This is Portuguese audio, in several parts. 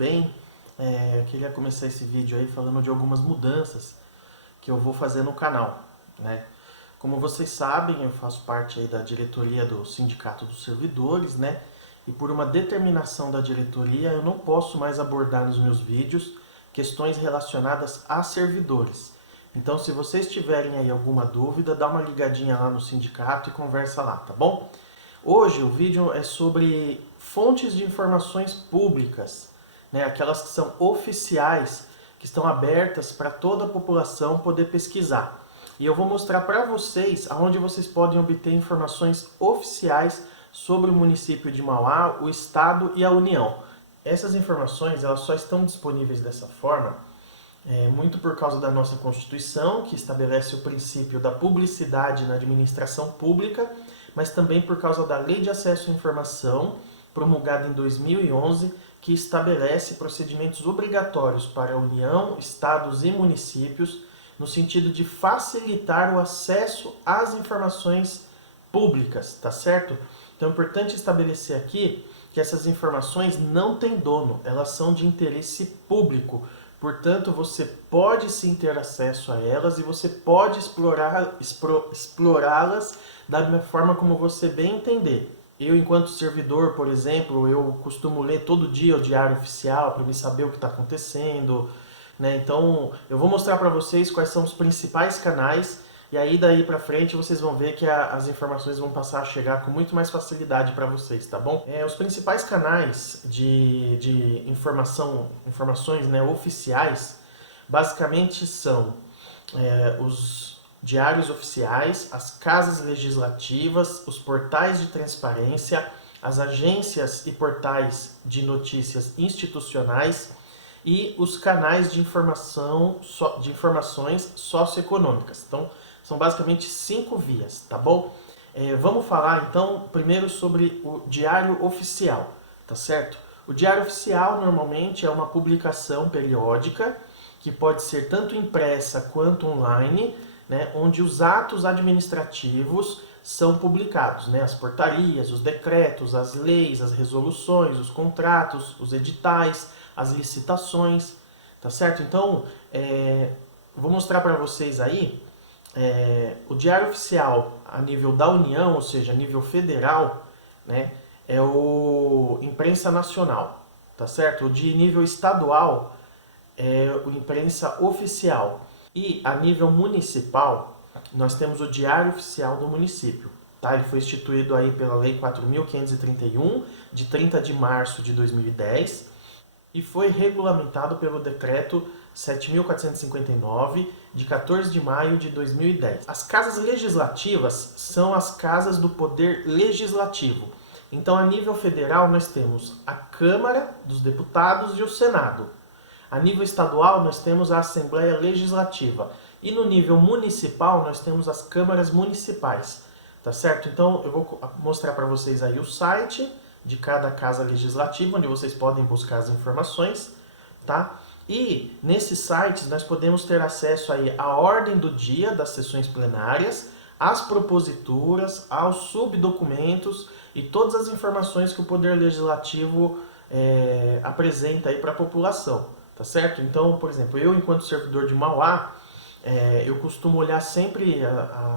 bem? Eu queria começar esse vídeo aí falando de algumas mudanças que eu vou fazer no canal, né? Como vocês sabem, eu faço parte aí da diretoria do Sindicato dos Servidores, né? E por uma determinação da diretoria, eu não posso mais abordar nos meus vídeos questões relacionadas a servidores. Então, se vocês tiverem aí alguma dúvida, dá uma ligadinha lá no sindicato e conversa lá, tá bom? Hoje o vídeo é sobre fontes de informações públicas, né? Aquelas que são oficiais, que estão abertas para toda a população poder pesquisar. E eu vou mostrar para vocês aonde vocês podem obter informações oficiais sobre o município de Mauá, o estado e a União. Essas informações elas só estão disponíveis dessa forma muito por causa da nossa Constituição, que estabelece o princípio da publicidade na administração pública, mas também por causa da Lei de Acesso à Informação, promulgada em 2011, que estabelece procedimentos obrigatórios para a União, estados e municípios, no sentido de facilitar o acesso às informações públicas, tá certo? Então é importante estabelecer aqui que essas informações não têm dono, elas são de interesse público. Portanto, você pode sim ter acesso a elas e você pode explorá-las da forma como você bem entender. Eu, enquanto servidor, por exemplo, eu costumo ler todo dia o Diário Oficial para me saber o que está acontecendo, né? Então, eu vou mostrar para vocês quais são os principais canais e aí daí para frente vocês vão ver que as informações vão passar a chegar com muito mais facilidade para vocês, tá bom? Os principais canais de informações, né, oficiais, basicamente são os diários oficiais, as casas legislativas, os portais de transparência, as agências e portais de notícias institucionais e os canais de informações socioeconômicas. Então, são basicamente 5 vias, tá bom? Vamos falar então primeiro sobre o Diário Oficial, tá certo? O Diário Oficial normalmente é uma publicação periódica que pode ser tanto impressa quanto online, né, onde os atos administrativos são publicados, né, as portarias, os decretos, as leis, as resoluções, os contratos, os editais, as licitações, tá certo? Então, vou mostrar para vocês aí o Diário Oficial a nível da União, ou seja, a nível federal, né, é o Imprensa Nacional, tá certo? O de nível estadual é o Imprensa Oficial. E a nível municipal, nós temos o Diário Oficial do Município. Tá? Ele foi instituído aí pela Lei 4.531, de 30 de março de 2010, e foi regulamentado pelo Decreto 7.459, de 14 de maio de 2010. As casas legislativas são as casas do Poder Legislativo. Então, a nível federal, nós temos a Câmara dos Deputados e o Senado. A nível estadual, nós temos a Assembleia Legislativa. E no nível municipal, nós temos as câmaras municipais. Tá certo? Então, eu vou mostrar para vocês aí o site de cada casa legislativa, onde vocês podem buscar as informações, tá? E nesses sites nós podemos ter acesso aí à ordem do dia das sessões plenárias, às proposituras, aos subdocumentos e todas as informações que o Poder Legislativo apresenta aí para a população, tá certo? Então, por exemplo, eu enquanto servidor de Mauá, eu costumo olhar sempre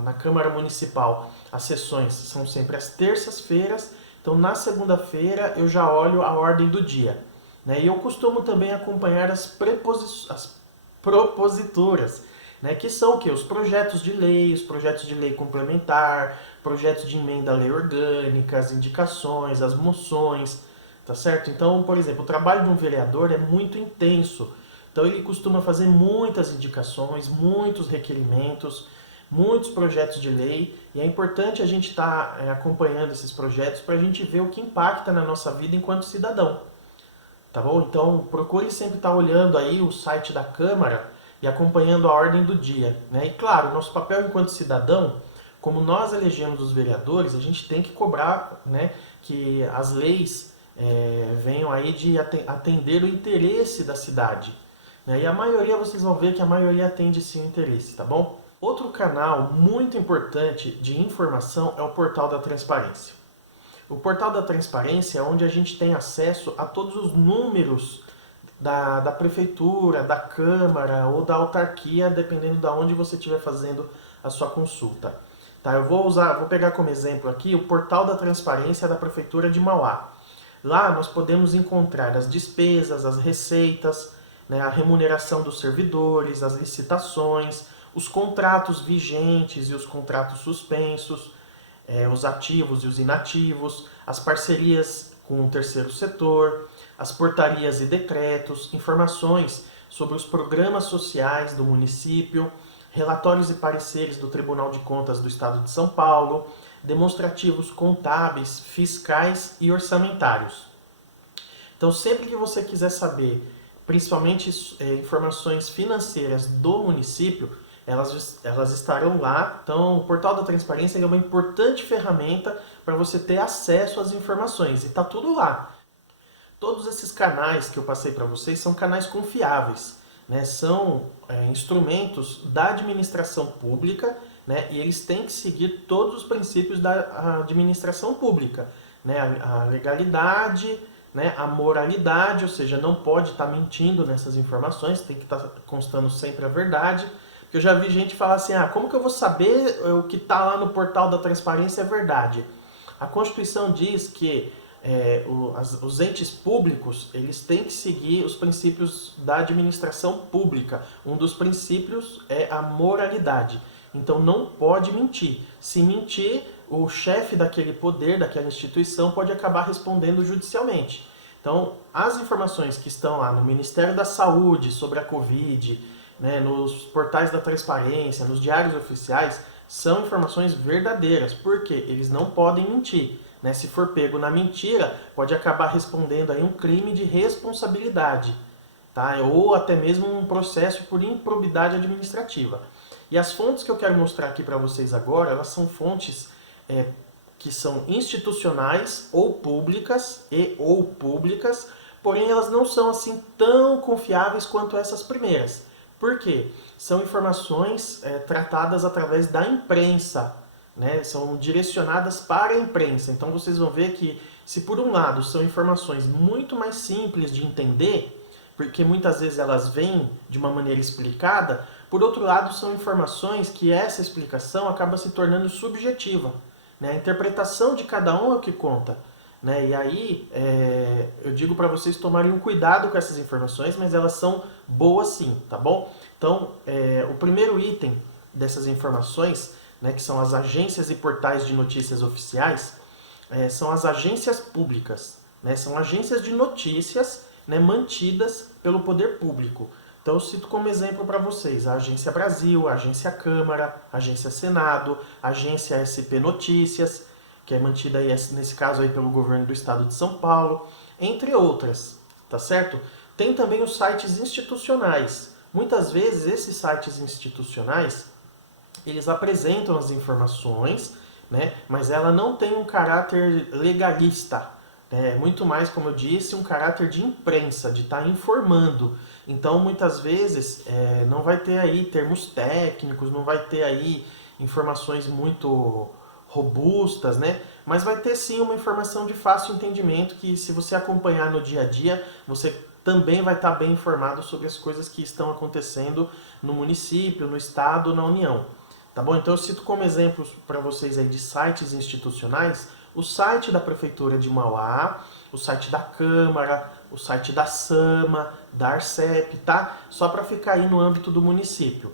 na Câmara Municipal, as sessões são sempre às terças-feiras, então na segunda-feira eu já olho a ordem do dia. Né? E eu costumo também acompanhar as proposituras, né? Que são o quê? Os projetos de lei, os projetos de lei complementar, projetos de emenda à lei orgânica, as indicações, as moções, tá certo? Então, por exemplo, o trabalho de um vereador é muito intenso. Então ele costuma fazer muitas indicações, muitos requerimentos, muitos projetos de lei, e é importante a gente estar acompanhando esses projetos para a gente ver o que impacta na nossa vida enquanto cidadão. Tá bom? Então procure sempre estar olhando aí o site da Câmara e acompanhando a ordem do dia. Né? E claro, nosso papel enquanto cidadão, como nós elegemos os vereadores, a gente tem que cobrar, né, que as leis venham aí de atender o interesse da cidade. E a maioria, vocês vão ver que a maioria atende sim o interesse, tá bom? Outro canal muito importante de informação é o Portal da Transparência. O Portal da Transparência é onde a gente tem acesso a todos os números da prefeitura, da câmara ou da autarquia, dependendo de onde você estiver fazendo a sua consulta. Tá, vou pegar como exemplo aqui o portal da transparência da Prefeitura de Mauá. Lá nós podemos encontrar as despesas, as receitas, né, a remuneração dos servidores, as licitações, os contratos vigentes e os contratos suspensos, os ativos e os inativos, as parcerias com o terceiro setor, as portarias e decretos, informações sobre os programas sociais do município, relatórios e pareceres do Tribunal de Contas do Estado de São Paulo, demonstrativos contábeis, fiscais e orçamentários. Então, sempre que você quiser saber, principalmente informações financeiras do município, elas estarão lá. Então, o Portal da Transparência é uma importante ferramenta para você ter acesso às informações, e está tudo lá. Todos esses canais que eu passei para vocês são canais confiáveis, né? São instrumentos da administração pública, né? E eles têm que seguir todos os princípios da administração pública, né? A legalidade, né? A moralidade, ou seja, não pode estar mentindo nessas informações, tem que estar constando sempre a verdade. Porque eu já vi gente falar assim, como que eu vou saber o que está lá no portal da transparência é verdade? A Constituição diz que os entes públicos, eles têm que seguir os princípios da administração pública. Um dos princípios é a moralidade. Então não pode mentir. Se mentir, o chefe daquele poder, daquela instituição, pode acabar respondendo judicialmente. Então, as informações que estão lá no Ministério da Saúde sobre a Covid, né, nos portais da transparência, nos diários oficiais, são informações verdadeiras, porque eles não podem mentir. Né? Se for pego na mentira, pode acabar respondendo aí um crime de responsabilidade, tá? Ou até mesmo um processo por improbidade administrativa. E as fontes que eu quero mostrar aqui para vocês agora, elas são fontes que são institucionais ou públicas, porém elas não são assim tão confiáveis quanto essas primeiras. Por quê? São informações tratadas através da imprensa, né? São direcionadas para a imprensa. Então vocês vão ver que, se por um lado são informações muito mais simples de entender, porque muitas vezes elas vêm de uma maneira explicada, por outro lado são informações que essa explicação acaba se tornando subjetiva. Né? A interpretação de cada um é o que conta. Né? E aí eu digo para vocês tomarem um cuidado com essas informações, mas elas são boas sim, tá bom? Então, o primeiro item dessas informações, né, que são as agências e portais de notícias oficiais, são as agências públicas. Né? São agências de notícias, né, mantidas pelo poder público. Então eu cito como exemplo para vocês a Agência Brasil, a Agência Câmara, a Agência Senado, a Agência SP Notícias, que é mantida aí, nesse caso aí pelo governo do estado de São Paulo, entre outras, tá certo? Tem também os sites institucionais. Muitas vezes esses sites institucionais, eles apresentam as informações, né, mas ela não tem um caráter legalista. Muito mais, como eu disse, um caráter de imprensa, de estar informando. Então, muitas vezes, não vai ter aí termos técnicos, não vai ter aí informações muito robustas, né? Mas vai ter sim uma informação de fácil entendimento que, se você acompanhar no dia a dia, você também vai estar bem informado sobre as coisas que estão acontecendo no município, no estado, na União. Tá bom? Então eu cito como exemplos para vocês aí de sites institucionais o site da Prefeitura de Mauá, o site da Câmara, o site da SAMA, da Arcep, tá? Só para ficar aí no âmbito do município.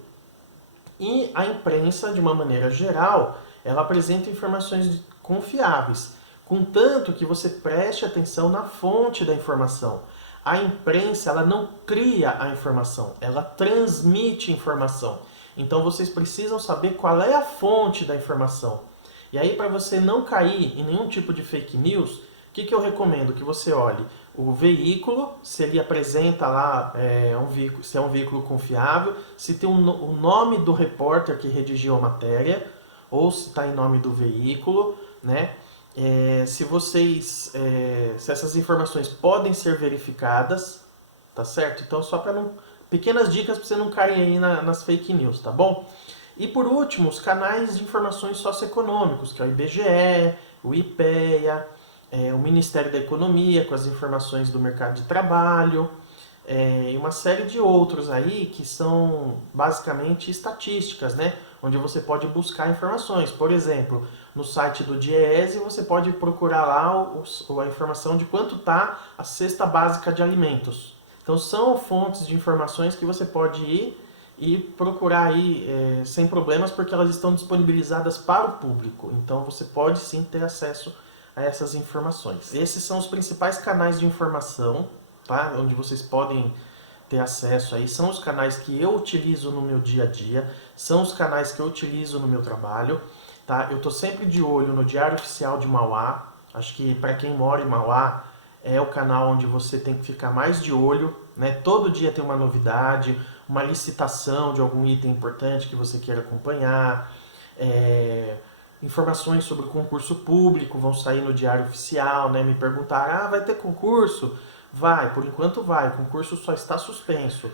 E a imprensa, de uma maneira geral, ela apresenta informações confiáveis, contanto que você preste atenção na fonte da informação. A imprensa, ela não cria a informação, ela transmite informação. Então vocês precisam saber qual é a fonte da informação. E aí, para você não cair em nenhum tipo de fake news, o que eu recomendo? Que você olhe o veículo, se ele apresenta lá se é um veículo confiável, se tem o nome do repórter que redigiu a matéria, ou se está em nome do veículo, né? Se essas informações podem ser verificadas, tá certo? Então, só para não... pequenas dicas para você não cair aí nas fake news, tá bom? E por último, os canais de informações socioeconômicos, que é o IBGE, o IPEA, o Ministério da Economia, com as informações do mercado de trabalho, e uma série de outros aí que são basicamente estatísticas, né? Onde você pode buscar informações. Por exemplo, no site do Diese você pode procurar lá a informação de quanto está a cesta básica de alimentos. Então são fontes de informações que você pode ir e procurar aí sem problemas, porque elas estão disponibilizadas para o público. Então você pode sim ter acesso a essas informações. Esses são os principais canais de informação, tá? Onde vocês podem ter acesso aí. São os canais que eu utilizo no meu dia a dia, são os canais que eu utilizo no meu trabalho, tá? Eu estou sempre de olho no Diário Oficial de Mauá. Acho que para quem mora em Mauá é o canal onde você tem que ficar mais de olho, né? Todo dia tem uma novidade, uma licitação de algum item importante que você queira acompanhar, informações sobre o concurso público vão sair no Diário Oficial, né? Me perguntaram, vai ter concurso? Vai, por enquanto vai, o concurso só está suspenso,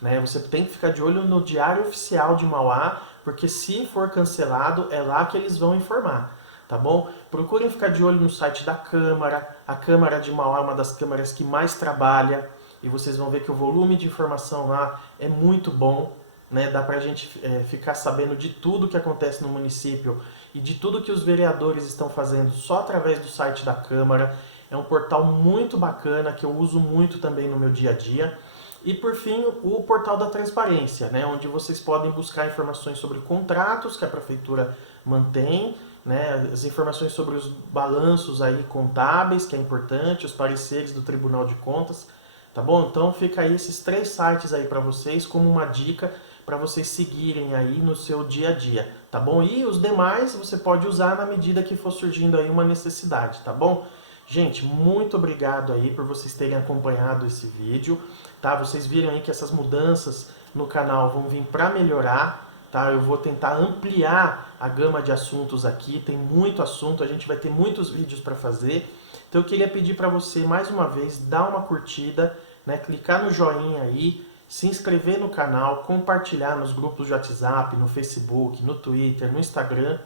né? Você tem que ficar de olho no Diário Oficial de Mauá, porque se for cancelado, é lá que eles vão informar, tá bom? Procurem ficar de olho no site da Câmara. A Câmara de Mauá é uma das câmaras que mais trabalha, e vocês vão ver que o volume de informação lá é muito bom, né? Dá pra gente ficar sabendo de tudo que acontece no município e de tudo que os vereadores estão fazendo só através do site da Câmara. É um portal muito bacana que eu uso muito também no meu dia a dia. E por fim, o portal da transparência, né? Onde vocês podem buscar informações sobre contratos que a prefeitura mantém, né? As informações sobre os balanços aí contábeis, que é importante, os pareceres do Tribunal de Contas. Tá bom? Então fica aí esses 3 sites aí para vocês como uma dica para vocês seguirem aí no seu dia a dia, tá bom? E os demais você pode usar na medida que for surgindo aí uma necessidade, tá bom? Gente, muito obrigado aí por vocês terem acompanhado esse vídeo, tá? Vocês viram aí que essas mudanças no canal vão vir para melhorar, tá? Eu vou tentar ampliar a gama de assuntos aqui, tem muito assunto, a gente vai ter muitos vídeos para fazer. Então eu queria pedir para você, mais uma vez, dar uma curtida, né, clicar no joinha aí, se inscrever no canal, compartilhar nos grupos de WhatsApp, no Facebook, no Twitter, no Instagram,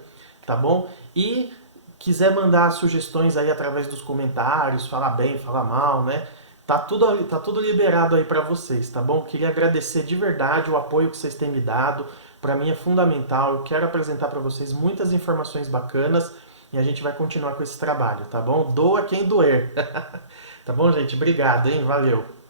tá bom? E quiser mandar sugestões aí através dos comentários, falar bem, falar mal, né? Tá tudo liberado aí para vocês, tá bom? Queria agradecer de verdade o apoio que vocês têm me dado, para mim é fundamental, eu quero apresentar para vocês muitas informações bacanas, e a gente vai continuar com esse trabalho, tá bom? Doa quem doer. Tá bom, gente? Obrigado, hein? Valeu!